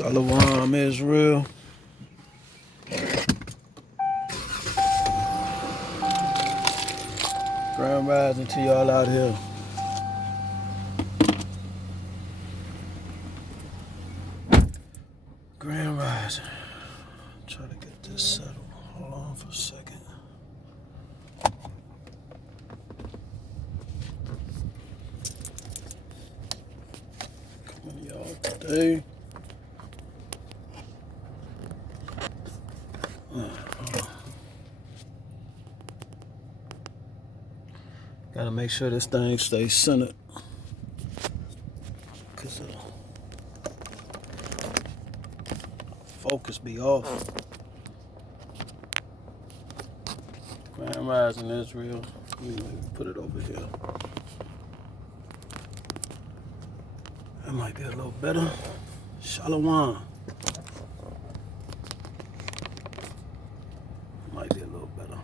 Shalom, Israel. Grand rising to y'all out here. Grand rising. Try to get this settled. Hold on for a second. Coming to y'all today. Gotta make sure this thing stays centered. Cause focus be off. Grand rising, Israel. Let me put it over here. That might be a little better. Shalom. Might be a little better.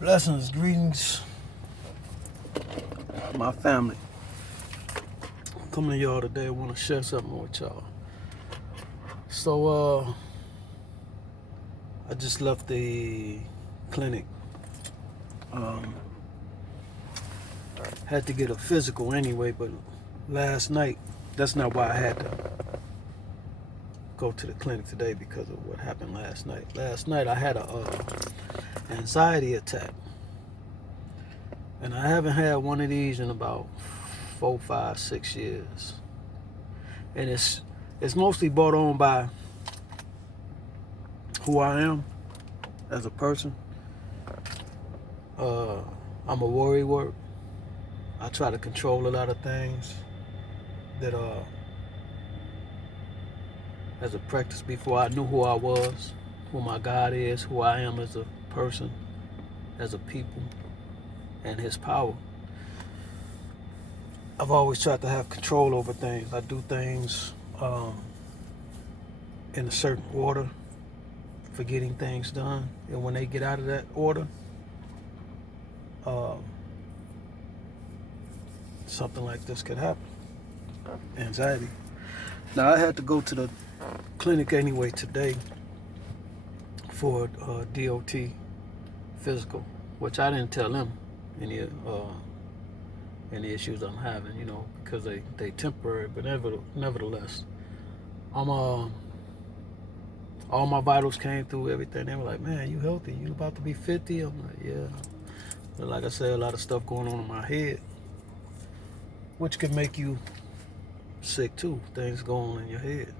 Blessings, greetings, my family. I'm coming to y'all today. I want to share something with y'all. So, I just left the clinic. Had to get a physical anyway, but last night, that's not why I had to go to the clinic today, because of what happened last night. Last night I had a anxiety attack, and I haven't had one of these in about 4, 5, 6 years, and it's mostly brought on by who I am as a person. I'm a worrywart. I try to control a lot of things that as a practice before I knew who I was, who my God is, who I am as a person, as a people, and his power. I've always tried to have control over things. I do things in a certain order for getting things done, and when they get out of that order, something like this could happen. Anxiety. Now, I had to go to the clinic anyway today for a DOT physical, which I didn't tell them any issues I'm having, because they temporary, but nevertheless, all my vitals came through, everything. They were like, man, you healthy, you about to be 50? I'm like, yeah. But like I said, a lot of stuff going on in my head, which could make you sick too. Things going on in your head.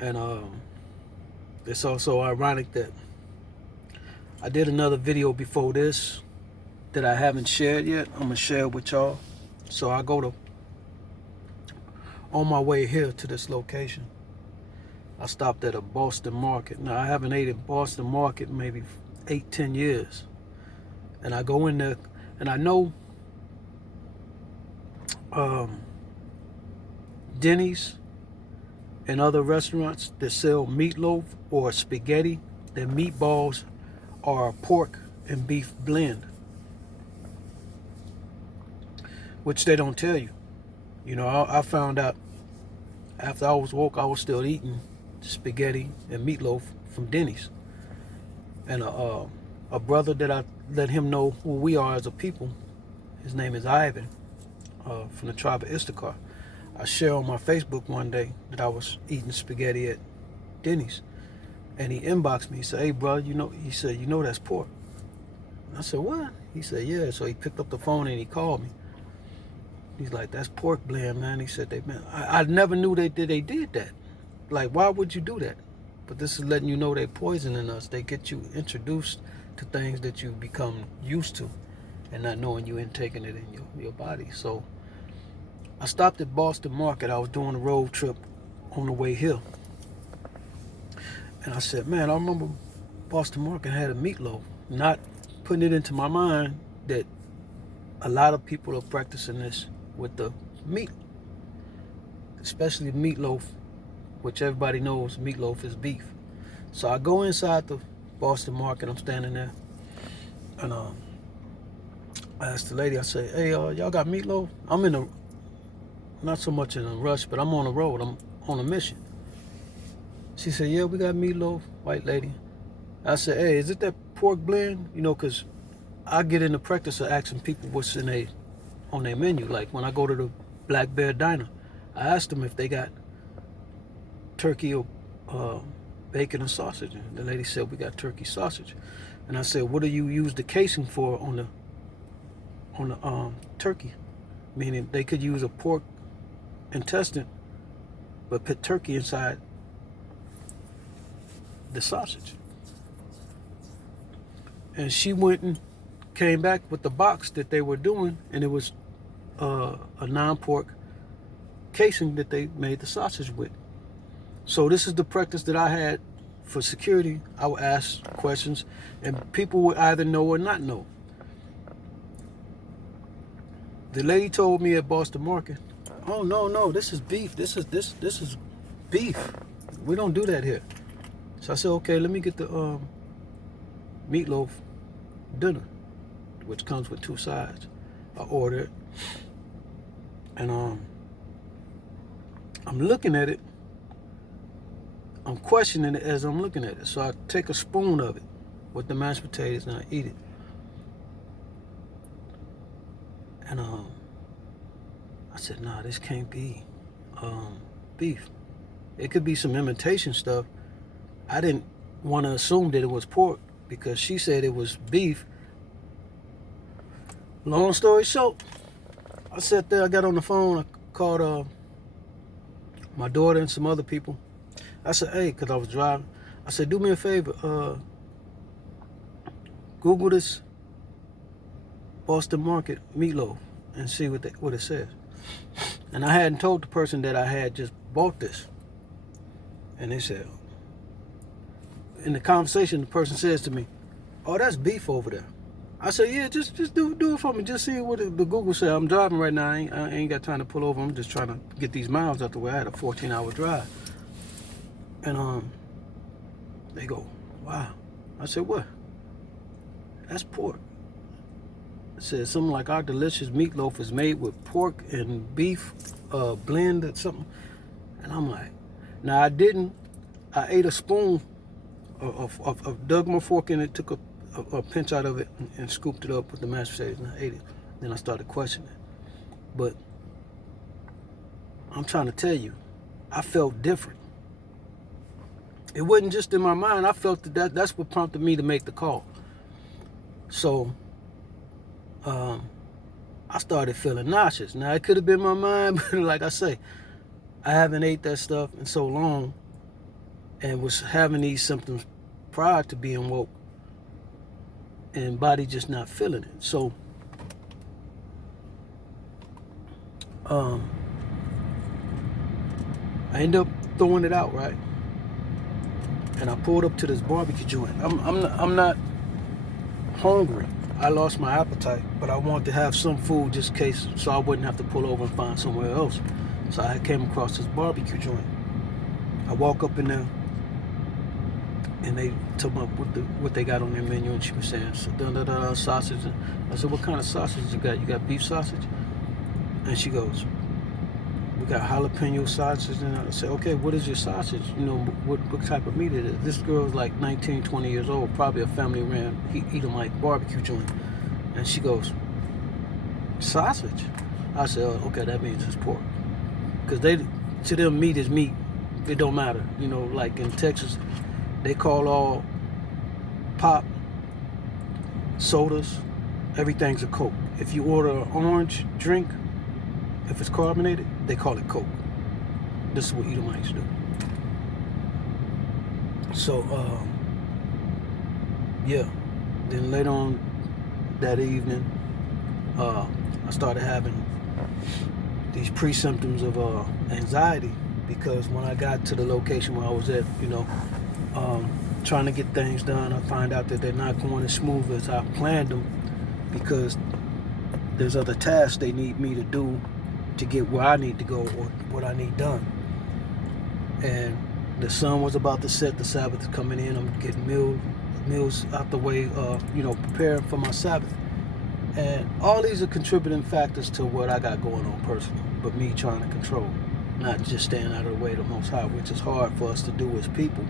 And it's also ironic that I did another video before this that I haven't shared yet. I'm gonna share it with y'all. So I on my way here to this location, I stopped at a Boston market. Now, I haven't ate at Boston market maybe 8, 10 years. And I go in there, and I know Denny's and other restaurants that sell meatloaf or spaghetti, their meatballs are a pork and beef blend, which they don't tell you. I found out after I was woke, I was still eating spaghetti and meatloaf from Denny's. And a brother that I let him know who we are as a people, his name is Ivan, from the tribe of Issachar. I shared on my Facebook one day that I was eating spaghetti at Denny's, and he inboxed me. He said, "Hey, bro, he said, that's pork." And I said, "What?" He said, "Yeah." So he picked up the phone and he called me. He's like, "That's pork blend, man." He said, I never knew they did that. Like, why would you do that? But this is letting you know they're poisoning us. They get you introduced to things that you become used to, and not knowing you intaking it in your body. So I stopped at Boston Market. I was doing a road trip on the way here. And I said, man, I remember Boston Market had a meatloaf. Not putting it into my mind that a lot of people are practicing this with the meat, especially meatloaf, which everybody knows meatloaf is beef. So I go inside the Boston Market. I'm standing there, and I asked the lady, I said, "Hey, y'all got meatloaf?" I'm not so much in a rush, but I'm on the road. on a mission. She said, yeah, we got meatloaf, white lady. I said, hey, is it that pork blend? You know, because I get in the practice of asking people what's on their menu. Like when I go to the Black Bear Diner, I asked them if they got turkey or bacon and sausage. And the lady said, we got turkey sausage. And I said, what do you use the casing for on the turkey? Meaning they could use a pork intestine, but put turkey inside the sausage. And she went and came back with the box that they were doing, and it was a non-pork casing that they made the sausage with. So this is the practice that I had for security. I would ask questions, and people would either know or not know. The lady told me at Boston Market, "Oh no, this is beef. This is beef. We don't do that here." So I said, "Okay, let me get the meatloaf dinner, which comes with 2 sides." I ordered, and I'm looking at it. I'm questioning it as I'm looking at it. So I take a spoon of it with the mashed potatoes and I eat it. And I said, nah, this can't be beef. It could be some imitation stuff. I didn't want to assume that it was pork because she said it was beef. Long story short, I sat there, I got on the phone, I called my daughter and some other people. I said, hey, because I was driving, I said, do me a favor, Google this Boston Market meatloaf and see what it says. And I hadn't told the person that I had just bought this. And they said, in the conversation, the person says to me, oh, that's beef over there. I said, yeah, just do it for me. Just see what the Google said. I'm driving right now. I ain't got time to pull over. I'm just trying to get these miles out the way. I had a 14-hour drive. And they go, wow. I said, what? That's pork. It said something like our delicious meatloaf is made with pork and beef blend or something. And I'm like, now I didn't. I ate a spoon of dug my fork in it, took a pinch out of it and scooped it up with the mashed potatoes and I ate it. Then I started questioning it. But I'm trying to tell you, I felt different. It wasn't just in my mind. I felt that's what prompted me to make the call. So I started feeling nauseous. Now it could have been my mind, but like I say, I haven't ate that stuff in so long and was having these symptoms prior to being woke. And body just not feeling it. So I end up throwing it out, right? And I pulled up to this barbecue joint. I'm not hungry. I lost my appetite, but I wanted to have some food just in case, so I wouldn't have to pull over and find somewhere else. So I came across this barbecue joint. I walk up in there, and they told me what they got on their menu, and she was saying, so, sausage. I said, what kind of sausage you got? You got beef sausage? And she goes, we got jalapeno sausage. And I said, okay, what is your sausage? You know, what type of meat it is? This girl's like 19, 20 years old, probably a family ran Edomite barbecue joint. And she goes, sausage? I said, oh, okay, that means it's pork. Because to them, meat is meat. It don't matter. You know, like in Texas, they call all pop, sodas, everything's a Coke. If you order an orange drink, if it's carbonated, they call it Coke. This is what Edomites do. So, yeah. Then later on that evening, I started having these pre-symptoms of anxiety because when I got to the location where I was at, you know, trying to get things done, I find out that they're not going as smooth as I planned them because there's other tasks they need me to do to get where I need to go or what I need done. And the sun was about to set, the Sabbath is coming in, I'm getting meals out the way, you know, preparing for my Sabbath. And all these are contributing factors to what I got going on personally, but me trying to control. not just staying out of the way of the Most High, which is hard for us to do as people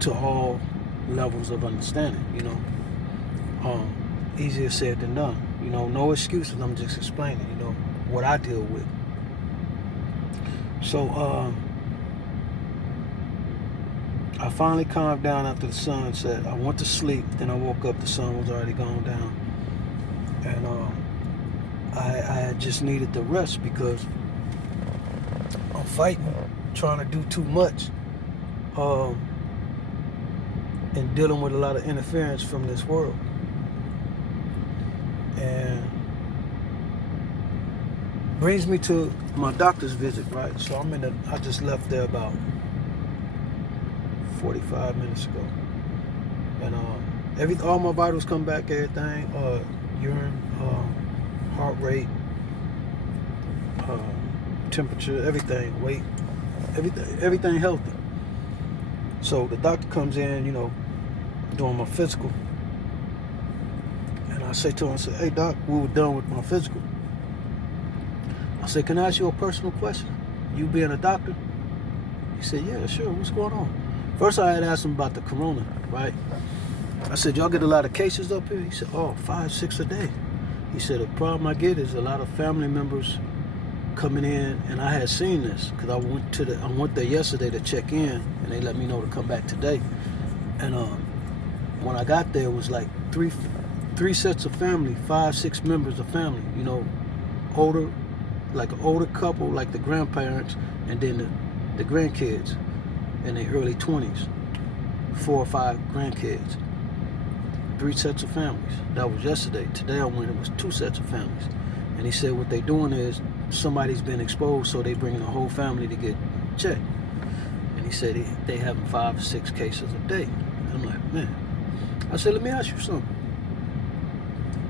to all levels of understanding, you know. Easier said than done, you know. No excuses, I'm just explaining, you know, what I deal with. So I finally calmed down after the sun set. I went to sleep, then I woke up, the sun was already gone down. And I just needed to rest because I'm fighting, trying to do too much, and dealing with a lot of interference from this world. And brings me to my doctor's visit, right? So I just left there about 45 minutes ago. And all my vitals come back, everything, urine, heart rate, temperature, everything, weight, everything healthy. So the doctor comes in, you know, doing my physical. And I say to him, I say, hey doc, we were done with my physical. I said, can I ask you a personal question? You being a doctor? He said, yeah, sure, what's going on? First I had asked him about the corona, right? I said, y'all get a lot of cases up here? He said, oh, 5, 6 a day. He said, the problem I get is a lot of family members coming in, and I had seen this because I went there yesterday to check in, and they let me know to come back today. And when I got there, it was like three sets of family, 5, 6 members of family, you know, older, like an older couple, like the grandparents, and then the grandkids in their early 20s, 4 or 5 grandkids. 3 sets of families. That was yesterday. Today I went, it was 2 sets of families. And he said what they doing is somebody's been exposed, so they bringing the whole family to get checked. And he said they having 5 or 6 cases a day. I'm like, man. I said, let me ask you something.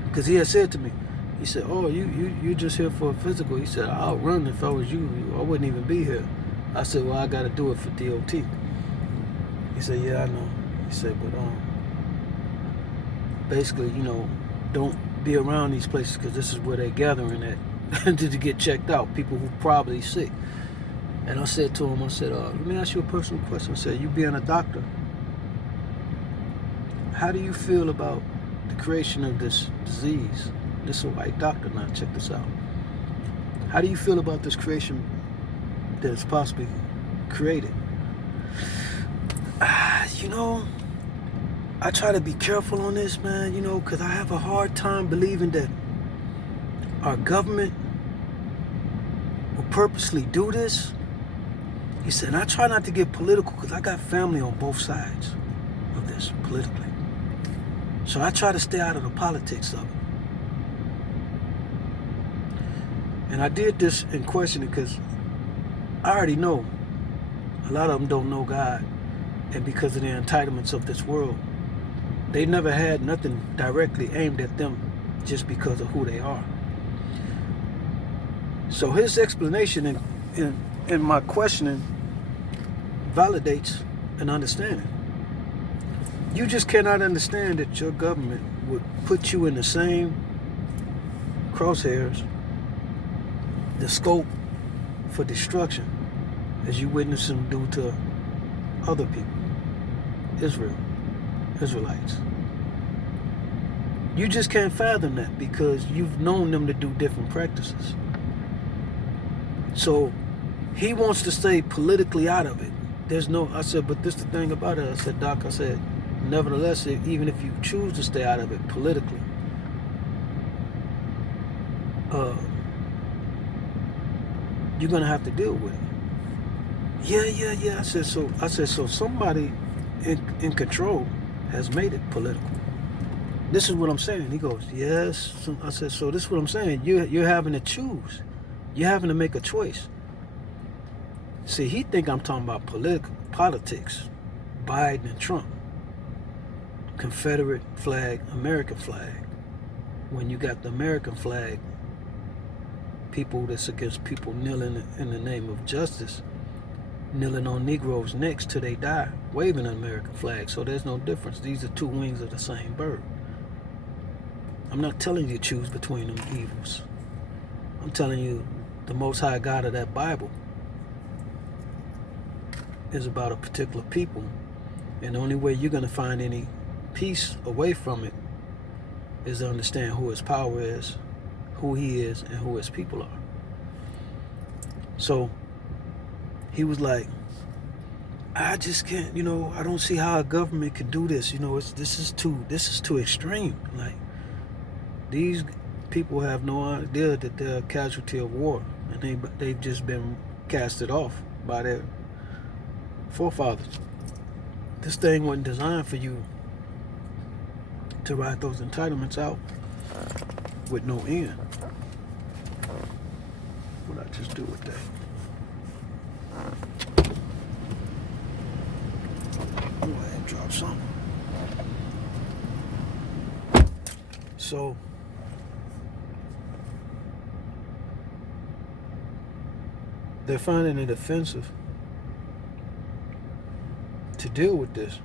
Because he had said to me, he said, oh, you just here for a physical. He said, I'll run if I was you. I wouldn't even be here. I said, well, I got to do it for DOT. He said, yeah, I know. He said, but basically, you know, don't be around these places because this is where they're gathering at to get checked out, people who probably sick. And I said to him, I said, let me ask you a personal question. I said, you being a doctor, how do you feel about the creation of this disease? This is a white doctor now, check this out. How do you feel about this creation that is possibly created? You know, I try to be careful on this, man, you know, because I have a hard time believing that our government will purposely do this. He said, and I try not to get political because I got family on both sides of this politically. So I try to stay out of the politics of it. And I did this in questioning because I already know a lot of them don't know God. And because of the entitlements of this world, they never had nothing directly aimed at them just because of who they are. So his explanation in my questioning validates an understanding. You just cannot understand that your government would put you in the same crosshairs, the scope for destruction, as you witness them do to other people, Israelites. You just can't fathom that because you've known them to do different practices. So he wants to stay politically out of it. I said, but this the thing about it. I said, Doc, I said, nevertheless, even if you choose to stay out of it politically, you're gonna have to deal with it. Yeah. I said, so somebody in control has made it political. This is what I'm saying. He goes, yes. So I said, so this is what I'm saying. You're having to choose. You're having to make a choice. See, he think I'm talking about politics. Biden and Trump. Confederate flag, American flag. When you got the American flag, people that's against people kneeling in the name of justice, kneeling on Negroes' necks till they die, waving an American flag. So there's no difference. These are 2 wings of the same bird. I'm not telling you to choose between them evils. I'm telling you the Most High God of that Bible is about a particular people. And the only way you're going to find any peace away from it is to understand who his power is, who he is, and who his people are. So he was like, I just can't, I don't see how a government can do this. This is too extreme. Like, these people have no idea that they're a casualty of war, and they've just been casted off by their forefathers. This thing wasn't designed for you to ride those entitlements out with no end. What I just do with that? Go ahead and drop something. So they're finding it offensive to deal with this.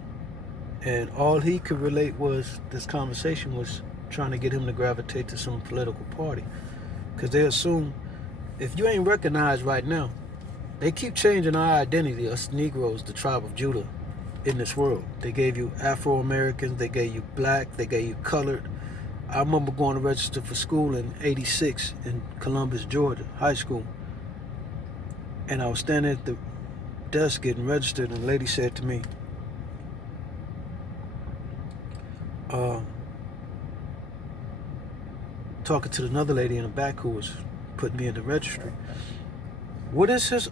And all he could relate was this conversation was trying to get him to gravitate to some political party. Because they assume if you ain't recognized right now, they keep changing our identity, us Negroes, the tribe of Judah, in this world. They gave you Afro-Americans, they gave you black, they gave you colored. I remember going to register for school in '86 in Columbus, Georgia, high school. And I was standing at the desk getting registered, and a lady said to me, talking to another lady in the back who was putting me in the registry, what is his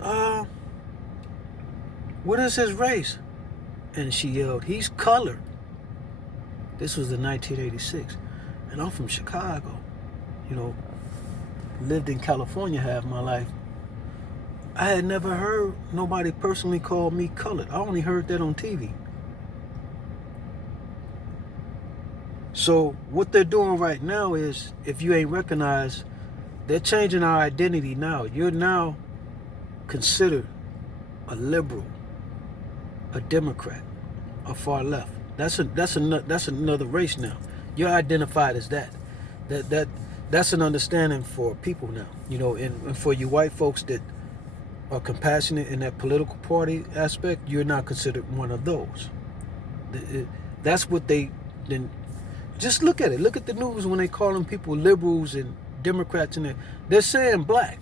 race? And she yelled, he's colored. This was in 1986. And I'm from Chicago. Lived in California half my life. I had never heard nobody personally call me colored. I only heard that on TV. So what they're doing right now is, if you ain't recognized, they're changing our identity now. You're now considered a liberal, a Democrat, a far left. That's another race now. You're identified as that. That's an understanding for people now. And for you white folks that are compassionate in that political party aspect, you're not considered one of those. That's what they then. Just look at it. Look at the news when they calling people liberals and Democrats in there. They're saying black.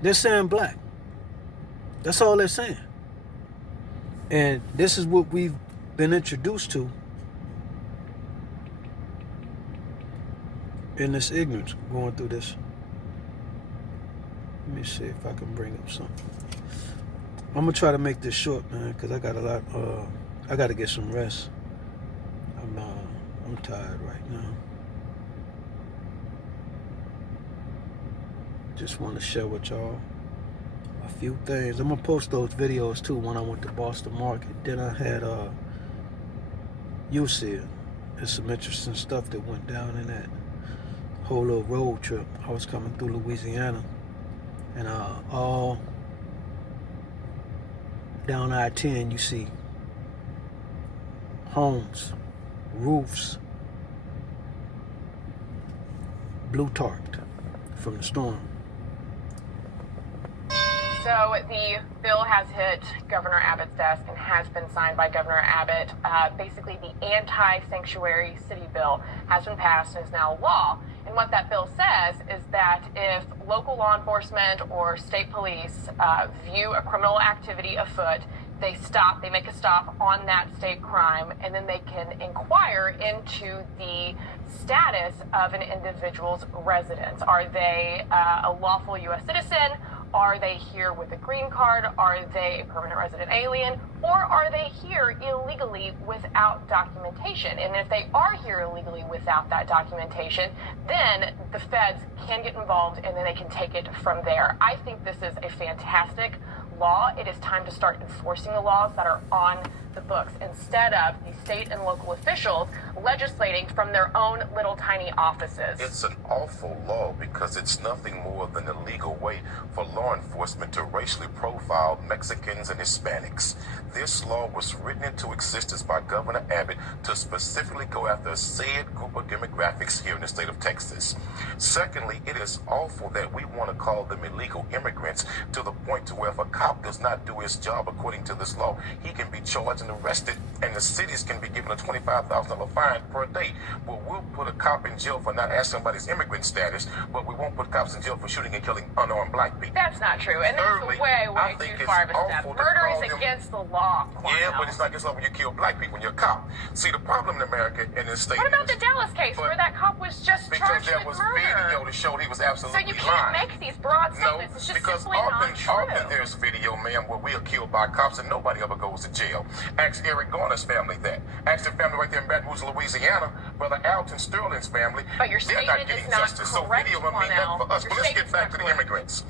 They're saying black. That's all they're saying. And this is what we've been introduced to in this ignorance, going through this. Let me see if I can bring up something. I'm gonna try to make this short, man, because I got a lot. I got to get some rest. I'm tired right now. Just want to share with y'all a few things. I'm gonna post those videos too when I went to Boston Market. Then I had UC. There's some interesting stuff that went down in that whole little road trip. I was coming through Louisiana, and all down I-10 you see homes, roofs, blue tarped from the storm. So the bill has hit Governor Abbott's desk and has been signed by Governor Abbott. Basically, the anti-sanctuary city bill has been passed and is now law. And what that bill says is that if local law enforcement or state police view a criminal activity afoot, they make a stop on that state crime, and then they can inquire into the status of an individual's residence. Are they a lawful U.S. citizen? Are they here with a green card? Are they a permanent resident alien? Or are they here illegally without documentation? And if they are here illegally without that documentation, then the feds can get involved and then they can take it from there. I think this is a fantastic law. It is time to start enforcing the laws that are on the books instead of the state and local officials legislating from their own little tiny offices. It's an awful law because it's nothing more than a legal way for law enforcement to racially profile Mexicans and Hispanics. This law was written into existence by Governor Abbott to specifically go after a said group of demographics here in the state of Texas. Secondly, it is awful that we want to call them illegal immigrants to the point to where if a cop does not do his job according to this law, he can be charged and arrested, and the cities can be given a $25,000 fine per day. Well, we'll put a cop in jail for not asking about his immigrant status, but we won't put cops in jail for shooting and killing unarmed black people. That's not true, and Thirdly, that's way too far of a step. Murder is against the law. Yeah, but it's not against the law when you kill black people when you're a cop. See, the problem in America in this state. What about the Dallas case where that cop was just charged there with was murder? video to show he was absolutely So you can't make these broad statements. It's just because simply not true. often there's video, ma'am, where we are killed by cops and nobody ever goes to jail. Ask Eric Garner's family that. Ask the family right there in Baton Rouge, Louisiana, Brother Alton Sterling's family. But your they're statement not getting is not justice. correct, So video don't mean Cornell. nothing for us. Your But let's get statement's back not to the correct. immigrants.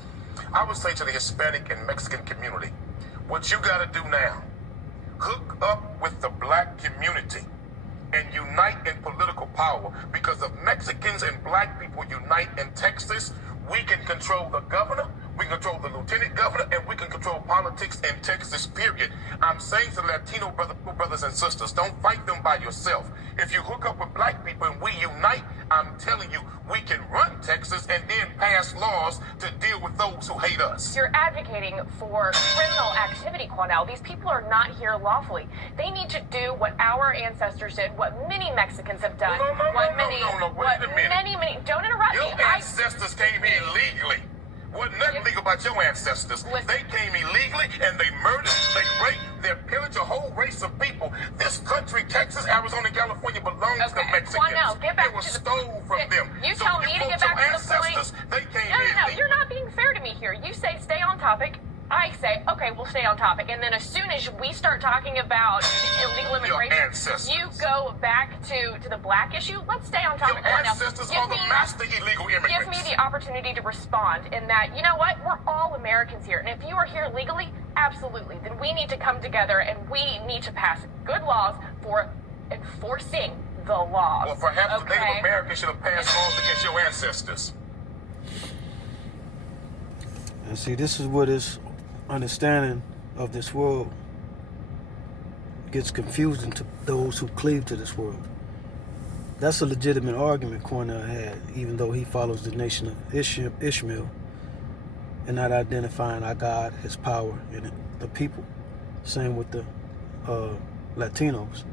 I would say to the Hispanic and Mexican community, what you got to do now, hook up with the black community and unite in political power. Because if Mexicans and black people unite in Texas, we can control the governor, we can control the lieutenant governor, and we can control politics in Texas, period. I'm saying to Latino brothers and sisters, don't fight them by yourself. If you hook up with black people and we unite, I'm telling you, we can run Texas and then pass laws to deal with those who hate us. You're advocating for criminal activity, Cornell. These people are not here lawfully. They need to do what our ancestors did, what many Mexicans have done. No, wait a minute. Many, don't interrupt Your me. ancestors came here illegally. Wasn't nothing legal about your ancestors. Listen. They came illegally and they murdered, they raped, they pillaged a whole race of people. This country, Texas, Arizona, California, belongs to Mexicans. Cornell, get back it was to the stole from them. You So tell me to get back to the point. ancestors, they came No, here. you're not being fair to me here. You say stay on topic. I say, okay, we'll stay on topic. And then as soon as we start talking about illegal immigration, ancestors. you go back to the black issue. Let's stay on topic. Your Cornell. ancestors Give are the me- master illegal immigrants. Give me the opportunity to respond in that, you know what, we're all Americans here. And if you are here legally, absolutely, then we need to come together and we need to pass good laws for enforcing the laws. Well, perhaps okay? Native Americans should have passed laws against your ancestors. And see, this is where this understanding of this world gets confusing to those who cleave to this world. That's a legitimate argument Cornell had, even though he follows the nation of Ishmael and not identifying our God, his power, and the people. Same with the Latinos.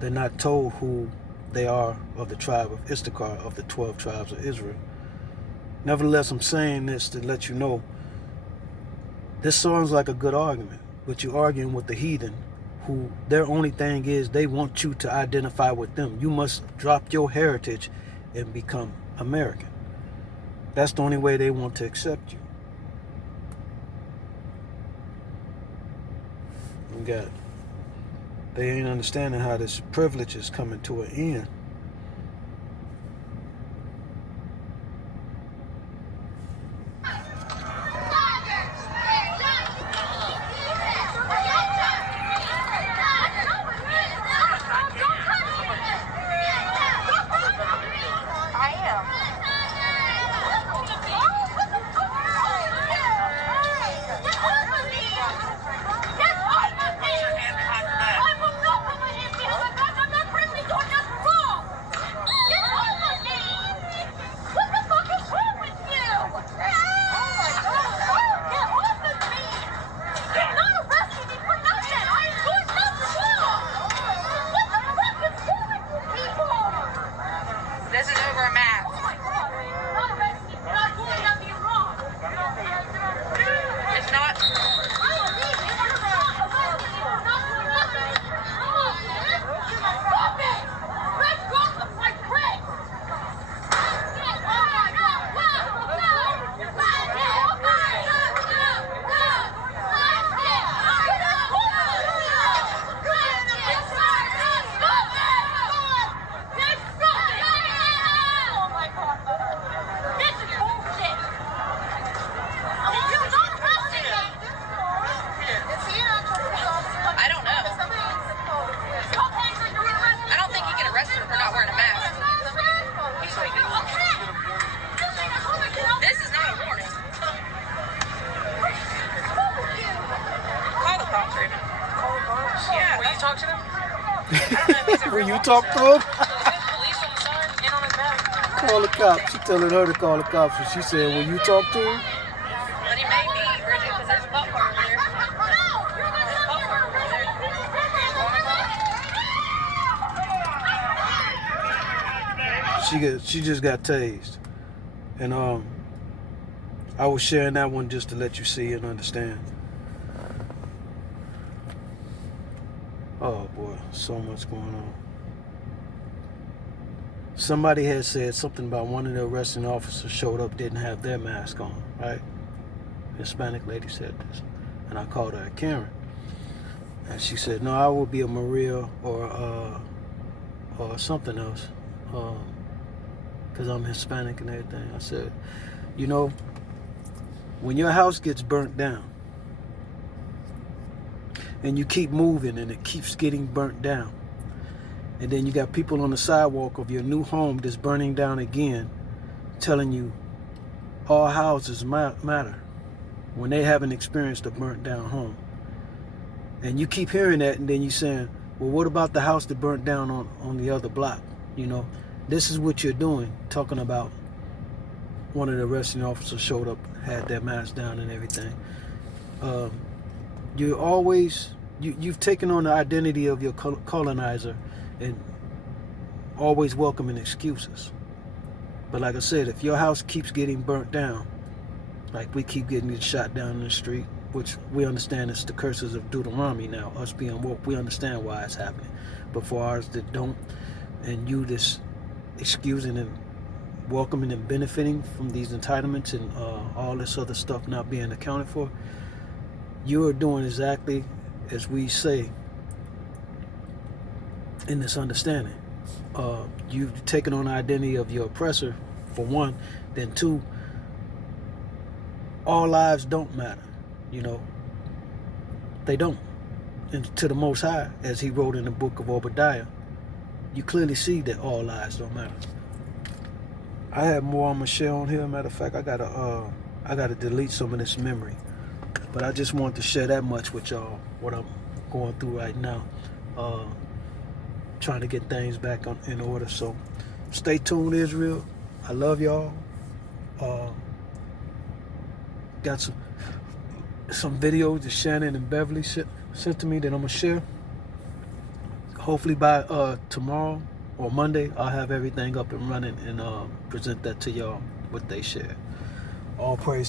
They're not told who they are of the tribe of Issachar, of the 12 tribes of Israel. Nevertheless, I'm saying this to let you know, this sounds like a good argument, but you're arguing with the heathen who their only thing is they want you to identify with them. You must drop your heritage and become American. That's the only way they want to accept you. They ain't understanding how this privilege is coming to an end. Will you talk to him? Call the cops. She telling her to call the cops, and she said, "Will you talk to him?" But he may be, Bridget, because there's a pup farm over there. She just got tased, and I was sharing that one just to let you see and understand. Oh boy, so much going on. Somebody had said something about one of the arresting officers showed up, didn't have their mask on, right? Hispanic lady said this, and I called her a Karen, and she said, "No, I will be a Maria or something else, because I'm Hispanic and everything." I said, "You know, when your house gets burnt down, and you keep moving and it keeps getting burnt down, and then you got people on the sidewalk of your new home that's burning down again, telling you all houses matter when they haven't experienced a burnt down home. And you keep hearing that, and then you saying, well, what about the house that burnt down on the other block? You know, this is what you're doing, talking about one of the arresting officers showed up, had their mask down and everything. You've taken on the identity of your colonizer and always welcoming excuses. But like I said, if your house keeps getting burnt down, like we keep getting shot down in the street, which we understand it's the curses of Deuteronomy now, us being woke, we understand why it's happening. But for ours that don't, and you just excusing and welcoming and benefiting from these entitlements and all this other stuff not being accounted for, you are doing exactly as we say in this understanding. You've taken on the identity of your oppressor, for one. Then two, all lives don't matter. You know, they don't. And to the Most High, as he wrote in the book of Obadiah, you clearly see that all lives don't matter. I have more I'm gonna share on here. Matter of fact, I gotta delete some of this memory. But I just wanted to share that much with y'all, what I'm going through right now. Trying to get things back in order. So stay tuned, Israel. I love y'all. Got some videos that Shannon and Beverly sent to me that I'm gonna share. Hopefully by tomorrow or Monday, I'll have everything up and running and present that to y'all, what they share. All praise